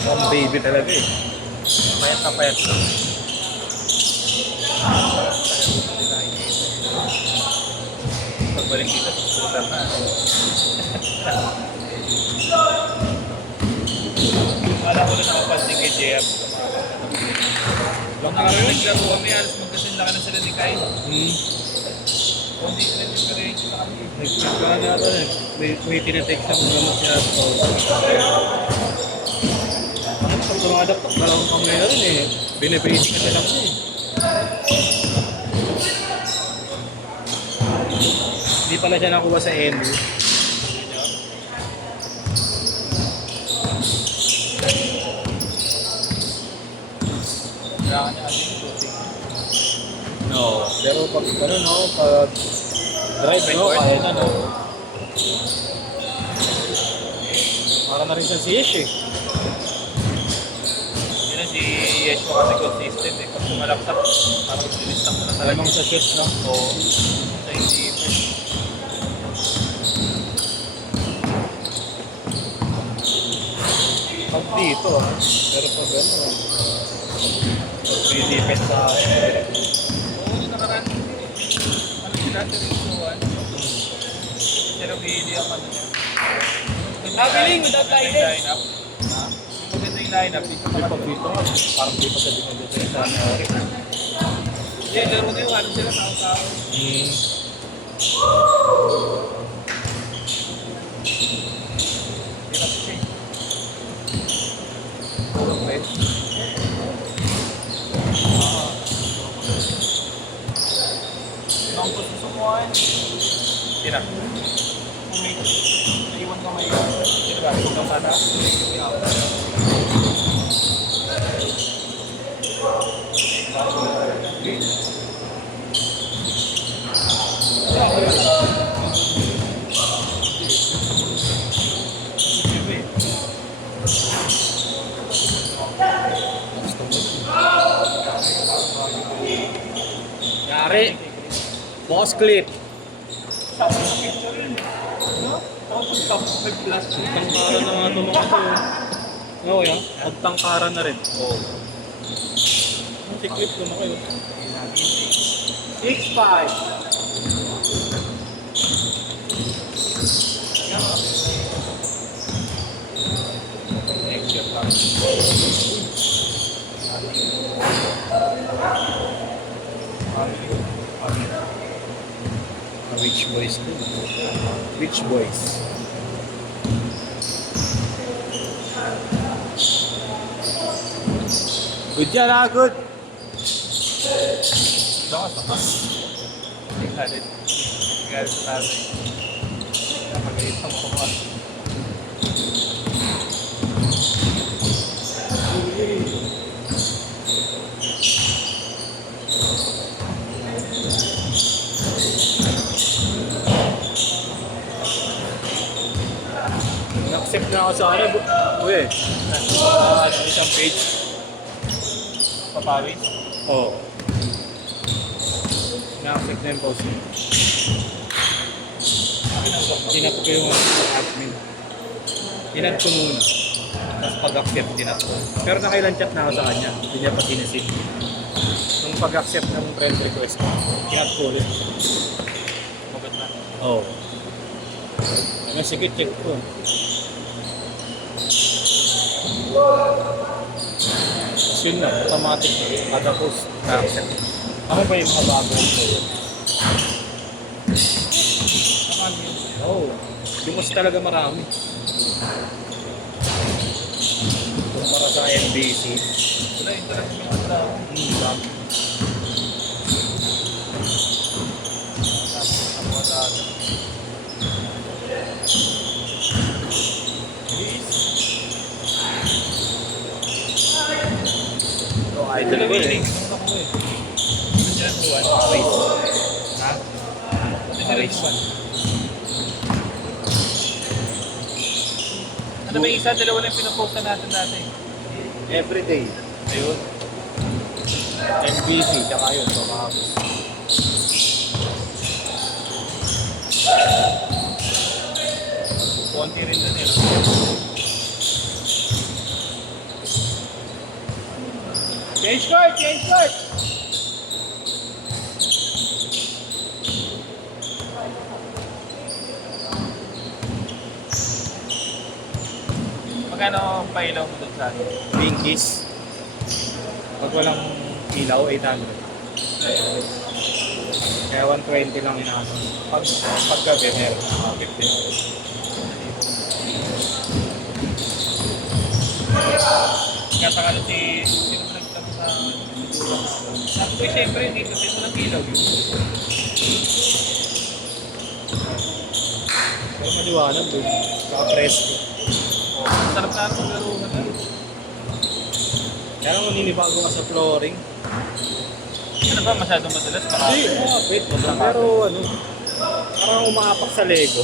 Pang baby talaga eh. Payat na payat na. Pagbalik dito, susutan na. Alam ko na nakapansin kay JF. Nung naglaro kami, alas magkasin lang na sila ni Kai. Hindi sila yung karayos na kami. Nagkakana ata eh. May tinetext ang gamot niya sa Paul. Ano pag tumangadap, dalawang pang ngayon rin eh. Binibasic ka lang eh. Hindi pala siya nakuha sa NU. Kailangan niya kasi yung shooting. No. Pero pag ano no, pag drive no, kaya na no. Para na rin sa CS eh. Yun na si Yeshua kasi consistent eh. Pag sumalaksak, parang sinistak mo na talaga. Alamang sa shoot no. Oo. Sa hindi first. Pag dito ah. Pero pag ano, pag may defense sa Oo, yung nakaraan. Ano sila, seryosoan. Pero hindi ang ano niya. Happening without guidance. Line-up. Ha? Yung maganda yung line-up, dito Kasi pa pag dito nga, parang di pa sa dito sa Hindi, laro na yung ano sila, tao-tao. Hirap siya eh. Okay. Ang gusto sumuhan. Tira. Naiwan ka may tira ba? Ikaw sana. Yari! Boss clip! Tangkaran na nga ito mga ito. Oo yan, magtangkaran na rin. Oo. Si clip ko na kayo. 6-5. Rich boys din. Rich boys. Good yan ah, good! Takas. Hindi galit. Galit sa tatay. Napagalit ang mga. Na-accept na ako sa ano, uy. Isang page. Papawin. Oo. Na-accept na yung post niya. Tinap ko yung admin. Tinap ko muna. Tapos pag-accept, tinap ko. Pero nakailan chat na ako sa kanya. Hindi niya pa tinisin. Nung pag-accept ng friend request ko, tinap ko ulit. Magat na. Oo. Ano, sige, check ko. Tapos yun na, automatic na. Kada post, na-accept. Ako ba yung mga bago ko yun? Oo. Yung mas talaga marami. Kumpara sa NBC. Wala yung talagang yung ano lang. Dami. Ang mga data. So, idol ko eh. Ha? Ano ba yung isa? Dalawa na yung pinaposta natin dati. Everyday. Ayun. NBC, tsaka yun. So, Konti rin dun eh. Change court! Change court! Magkano ang pailaw mo doon sa atin? Binkies. Pag walang ilaw, 800. Kaya 120 lang inaano. Pag gabi, meron. 50. Katakala si... Sino ba nagtamo sa... Sabi ko, siyempre, dito sino ng ilaw yun. Pero maliwanag doon. Saka presko. Sarap na ang maglaro ka na. Kaya lang maninibago ka sa flooring. Ano ba, masyadong madalas? Baka... Hindi, wait. Pero ano, parang umaapak sa Lego.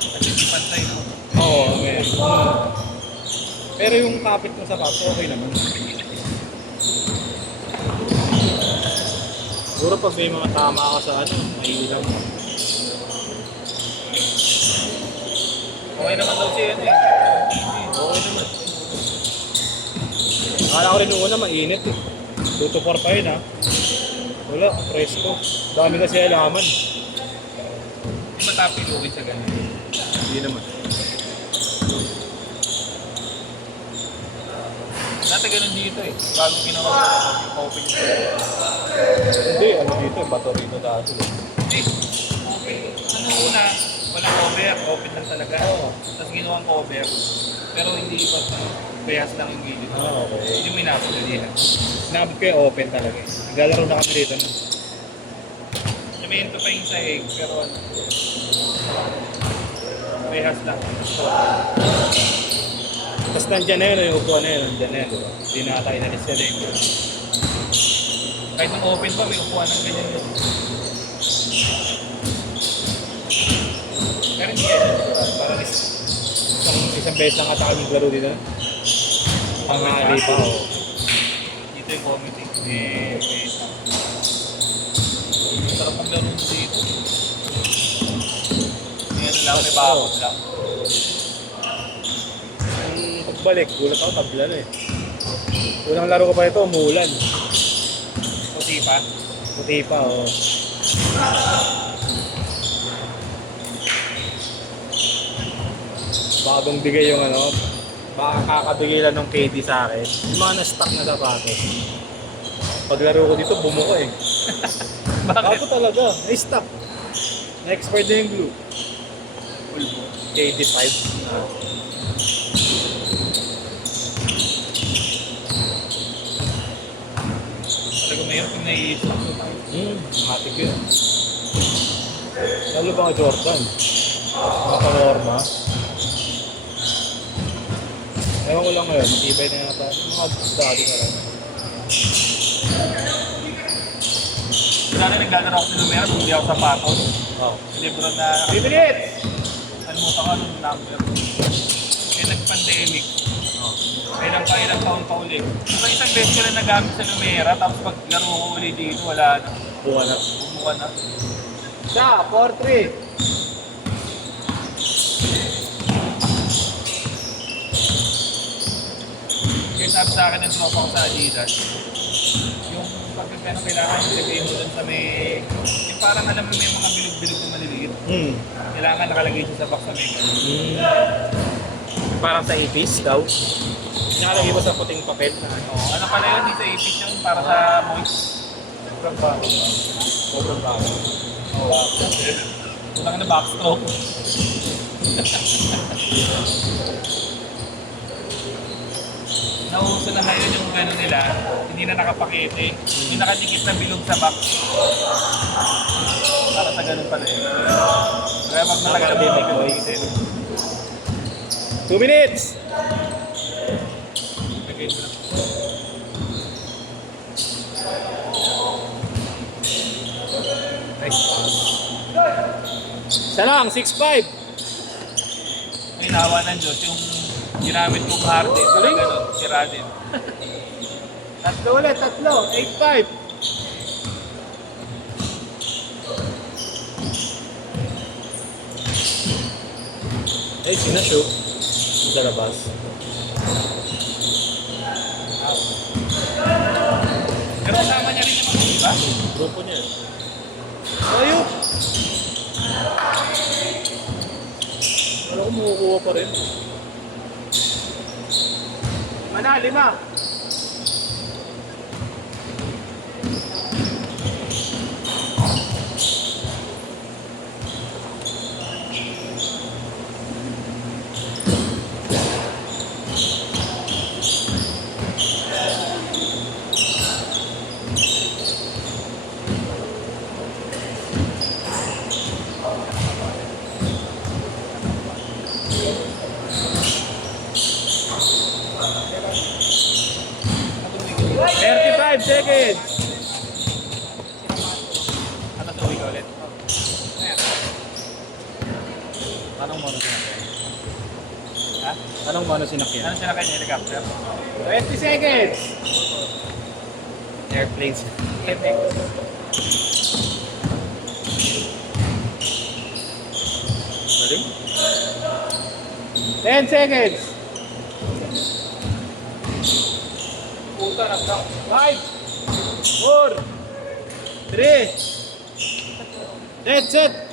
Kasi di pantay, no? Oo, meron. Pero yung kapit mo sa pato, okay naman. Siguro pag may mga tama ka sa ano, may ilang. Okay naman daw siya yan eh. Okay naman. Akala ko rin nung una mainit eh. 2 to 4 pa yun ha. Wala, presko. Dami kasi alaman. Hindi matapilugin sa ganun. Hindi naman. Dati ganun dito eh. Bago ginawa ko, open yung store. Hindi, ano dito, bato rito dati. Hindi. Open. Ano una, walang cover. Open lang talaga. Oo. Tapos ginawang cover. Pero hindi pa bayas lang yung gilid. Ah, okay. Hindi mo inabot na din. Nakabot ko yung open talaga eh. Naglalaro na kami dito no. Semento pa yung sahig. Pero ano, bayas lang. Tapos nandyan na yun, yung upuan na yun, nandyan na yun, diba? Hindi na tayo nalis ka din. Kahit nung open pa, may upuan ng ganyan yun. Pero hindi yan. Parang isang beses lang ata kami laro dito. Pangali pa, oh. Dito yung comedy. Sarap ang laro dito. Ngayon lang, may bakot lang. Pagbalik, gulat ako, tabla na eh. Unang laro ko pa ito, umuulan. Puti pa. Puti pa, oh. Bagong bigay yung ano, baka kakabigay lang ng KD sa akin. Yung mga na-stock na sapatos. Paglaro ko dito, bumuko eh. Bakit? Ako talaga, na-stock. Na-expired na yung glue. KD 5. Talaga mayroon kung naiisip. Matik yun. Lalo ba nga Jordan? Mga panorma. Ewan ko lang ngayon, matibay na yata. Mga dati na lang. Wala na naglalaro ako sa numero kung hindi ako sapatos. Oh. Libro na... 3 minutes! Alimutan ko nung number. Kaya nag-pandemic. Ilang taon pa ulit. So isang beses ko lang nagamit sa numera, tapos pag laro ko ulit dito, wala na. Buka na. Bumuka na. Siya, 4-3. Kaya sabi sa akin ng tropa ko sa Adidas, yung pagkakano kailangan ilagay mo dun sa may... Yung parang alam mo may mga bilog-bilog na maliliit. Kailangan nakalagay siya sa box na may gano'n. Parang sa ipis daw. Nakalagay mo sa puting papel na ano. Ano pala yun, di sa ipis yun, para sa moist. Sobrang bago. Sobrang bago. Unang na backstroke. Nauso na ngayon yung gano'n nila, hindi na nakapakete. Yung nakadikit na bilog sa box. Para sa gano'n pala yun. Kaya pag malaga na bilog yung dikit. 2 minutes! Lagay mo lang. Nice pass. Isa lang, 6-5. May nawa ng Diyos, yung ginamit kong hard disk, Galing. gano'n, sira din. Tatlo ulit, tatlo. 8-5. Ay, sinashoot. Sa labas. Grupo niya. Ayun! Wala ko makukuha pa rin. Mana, 5. Natuloy 35 seconds! Ano tuloy ka ulit? Anong mono sinakyan? Ha? Anong mono sinakyan? Ano sila kayo helicopter? 20 seconds! Airplanes. Galing. 10 seconds! Puta, nagdak. 5, 4, 3, set!